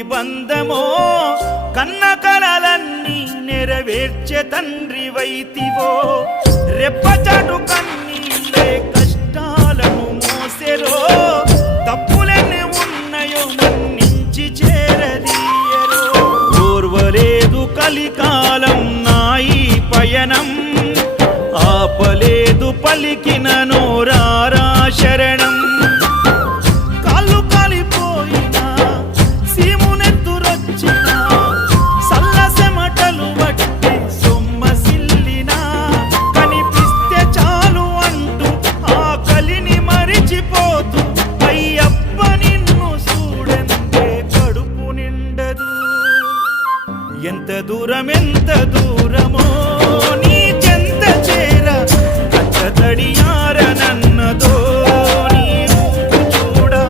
ముక్తి బంధమో కన్న కలలన్నీ నెరవేర్చే తండ్రి వైతివో రెప్పచాటు కన్నీళ్ళే కష్టాలను మోసెరో తప్పులెన్ని ఉన్నాయో మన్నించి చేరదీయరో ఓర్వలేదు కలికాలం నాయి పయనం ఆపలేదు పలికిన నోరారా శరణం కాళ్ళు కాలిపోయినా సీమునెత్తురొచ్చినా సల్లసెమటలు వట్టి సొమ్మసిల్లినా కనిపిస్తే చాలు అంటూ ఆ కలిని మరిచిపోతూ అయ్యప్ప నిన్ను చూడంతే కడుపు నిండదు ఎంత దూరం